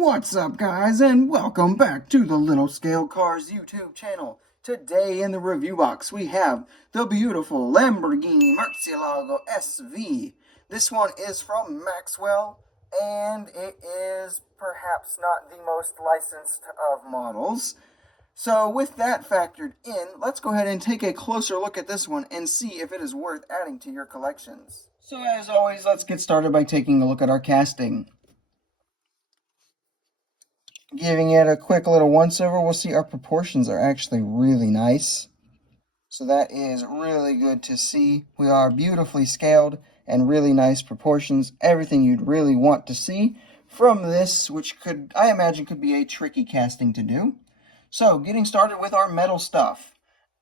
What's up, guys, and welcome back to the Little Scale Cars YouTube channel. Today in the review box we have the beautiful Lamborghini Murcielago SV. This one is from Maxwell, and it is perhaps not the most licensed of models. So with that factored in, let's go ahead and take a closer look at this one and see if it is worth adding to your collections. So as always, let's get started by taking a look at our casting. Giving it a quick little once over, we'll see our proportions are actually really nice. So that is really good to see. We are beautifully scaled and really nice proportions. Everything you'd really want to see from this, which could, I imagine, could be a tricky casting to do. So getting started with our metal stuff.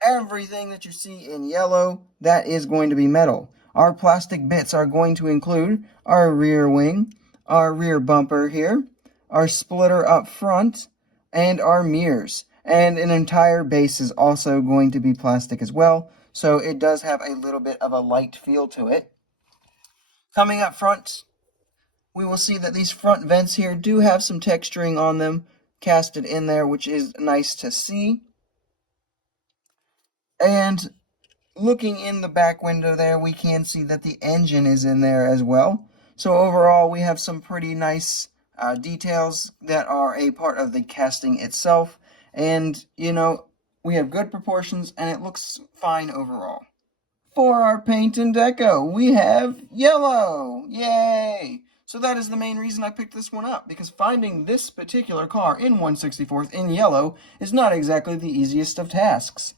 Everything that you see in yellow, that is going to be metal. Our plastic bits are going to include our rear wing, our rear bumper here, our splitter up front, and our mirrors. And an entire base is also going to be plastic as well, so it does have a little bit of a light feel to it. Coming up front, we will see that these front vents here do have some texturing on them casted in there, which is nice to see. And looking in the back window there, we can see that the engine is in there as well. So overall, we have some pretty nice details that are a part of the casting itself, and we have good proportions and it looks fine overall. For our paint and deco, we have yellow. Yay! So that is the main reason I picked this one up, because finding this particular car in 1/64th in yellow is not exactly the easiest of tasks.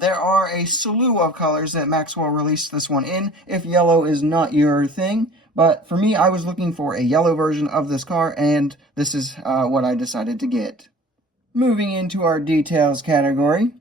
There are a slew of colors that Maxwell released this one in, if yellow is not your thing. But for me, I was looking for a yellow version of this car, and this is what I decided to get. Moving into our details category,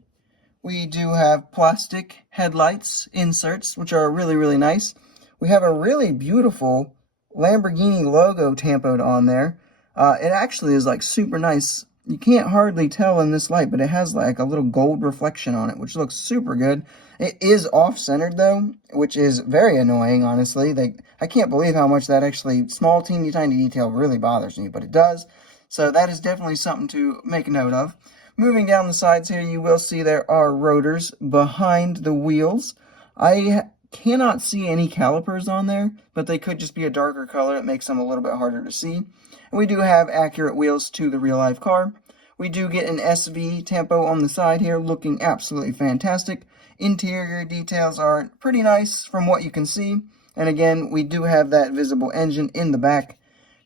we do have plastic headlights inserts, which are really, really nice. We have a really beautiful Lamborghini logo tampoed on there. It actually is like super nice. You can't hardly tell in this light, but it has like a little gold reflection on it, which looks super good. It is off-centered though, which is very annoying, honestly. I can't believe how much that actually, small teeny tiny detail really bothers me, but it does. So that is definitely something to make a note of. Moving down the sides here, you will see there are rotors behind the wheels. I cannot see any calipers on there, but they could just be a darker color. It makes them a little bit harder to see. And we do have accurate wheels to the real-life car. We do get an SV tampo on the side here, looking absolutely fantastic. Interior details are pretty nice from what you can see. And again, we do have that visible engine in the back.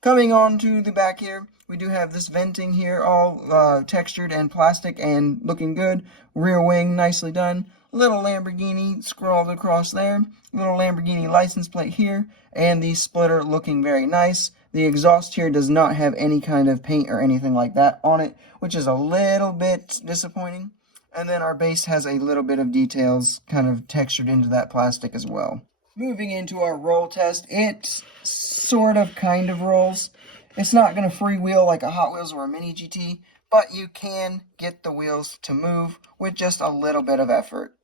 Coming on to the back here, we do have this venting here, all textured and plastic and looking good. Rear wing, nicely done. Little Lamborghini scrawled across there. Little Lamborghini license plate here. And the splitter looking very nice. The exhaust here does not have any kind of paint or anything like that on it, which is a little bit disappointing. And then our base has a little bit of details kind of textured into that plastic as well. Moving into our roll test, it sort of kind of rolls. It's not going to freewheel like a Hot Wheels or a Mini GT, but you can get the wheels to move with just a little bit of effort.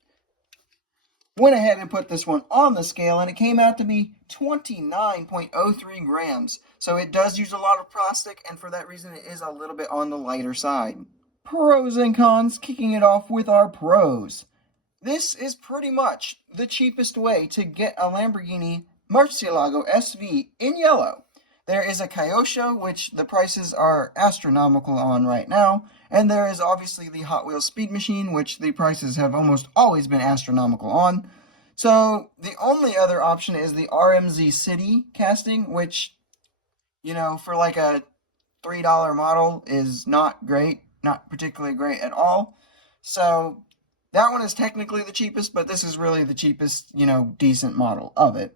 Went ahead and put this one on the scale, and it came out to be 29.03 grams. So it does use a lot of plastic, and for that reason, it is a little bit on the lighter side. Pros and cons, kicking it off with our pros. This is pretty much the cheapest way to get a Lamborghini Murcielago SV in yellow. There is a Kyosho, which the prices are astronomical on right now. And there is obviously the Hot Wheels Speed Machine, which the prices have almost always been astronomical on. So the only other option is the RMZ City casting, which, for like a $3 model is not great, not particularly great at all. So that one is technically the cheapest, but this is really the cheapest, decent model of it.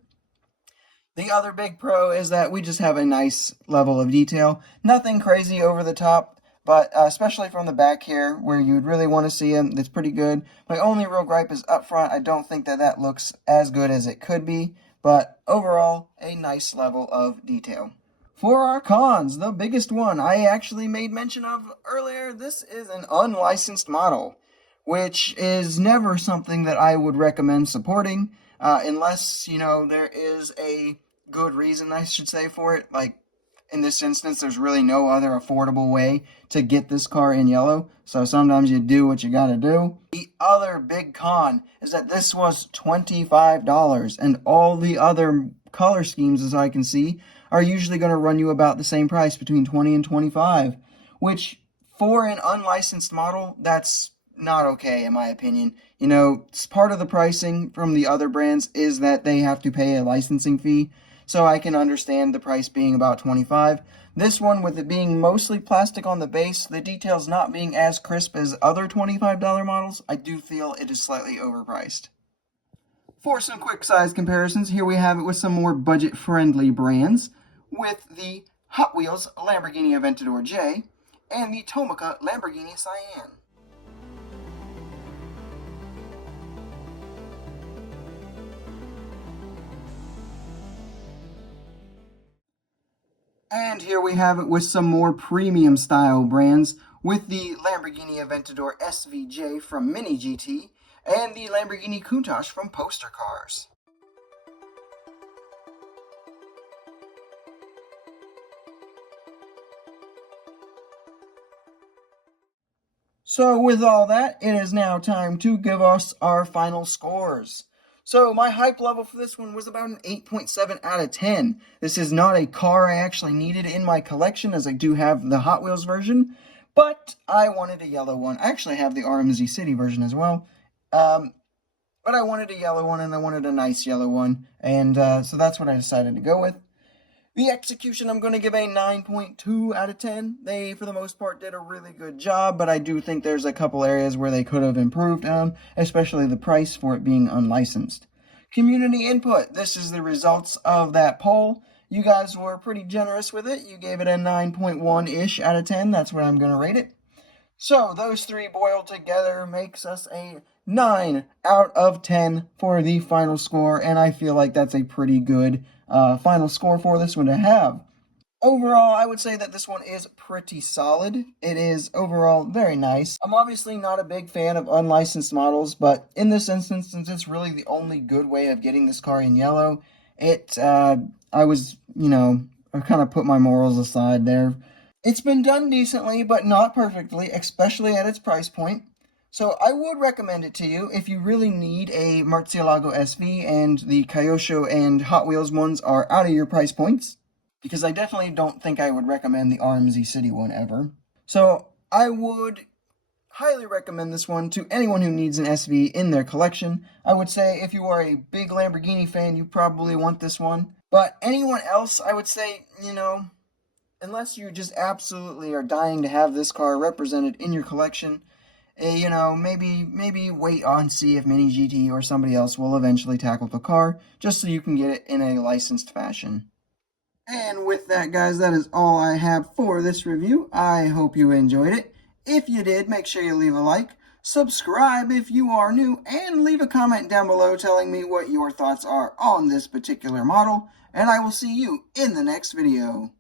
The other big pro is that we just have a nice level of detail. Nothing crazy over the top, but especially from the back here where you would really want to see them, that's pretty good. My only real gripe is up front. I don't think that looks as good as it could be, but overall, a nice level of detail. For our cons, the biggest one I actually made mention of earlier, this is an unlicensed model, which is never something that I would recommend supporting unless, there is a good reason, I should say, for it. Like, in this instance, there's really no other affordable way to get this car in yellow, so sometimes you do what you gotta do. The other big con is that this was $25, and all the other color schemes, as I can see, are usually going to run you about the same price, between $20 and $25, which for an unlicensed model, that's not okay in my opinion. You know, part of the pricing from the other brands is that they have to pay a licensing fee, so I can understand the price being about $25. This one, with it being mostly plastic on the base, the details not being as crisp as other $25 models, I do feel it is slightly overpriced. For some quick size comparisons, here we have it with some more budget-friendly brands, with the Hot Wheels Lamborghini Aventador J and the Tomica Lamborghini Cyan. And here we have it with some more premium style brands, with the Lamborghini Aventador SVJ from Mini GT and the Lamborghini Countach from Poster Cars. So with all that, it is now time to give us our final scores. So my hype level for this one was about an 8.7 out of 10. This is not a car I actually needed in my collection, as I do have the Hot Wheels version, but I wanted a yellow one. I actually have the RMZ City version as well, but I wanted a yellow one, and I wanted a nice yellow one, and so that's what I decided to go with. The execution, I'm going to give a 9.2 out of 10. They, for the most part, did a really good job, but I do think there's a couple areas where they could have improved on, especially the price for it being unlicensed. Community input. This is the results of that poll. You guys were pretty generous with it. You gave it a 9.1-ish out of 10. That's what I'm going to rate it. So those three boiled together makes us a 9 out of 10 for the final score, and I feel like that's a pretty good final score for this one to have. Overall, I would say that this one is pretty solid. It is overall very nice. I'm obviously not a big fan of unlicensed models, but in this instance, since it's really the only good way of getting this car in yellow, I was, I kind of put my morals aside there. It's been done decently, but not perfectly, especially at its price point. So I would recommend it to you if you really need a Murcielago SV and the Kyosho and Hot Wheels ones are out of your price points, because I definitely don't think I would recommend the RMZ City one ever. So I would highly recommend this one to anyone who needs an SV in their collection. I would say if you are a big Lamborghini fan, you probably want this one. But anyone else, I would say, unless you just absolutely are dying to have this car represented in your collection, maybe wait on, see if Mini GT or somebody else will eventually tackle the car, just so you can get it in a licensed fashion. And with that, guys, that is all I have for this review. I hope you enjoyed it. If you did, make sure you leave a like, subscribe if you are new, and leave a comment down below telling me what your thoughts are on this particular model, and I will see you in the next video.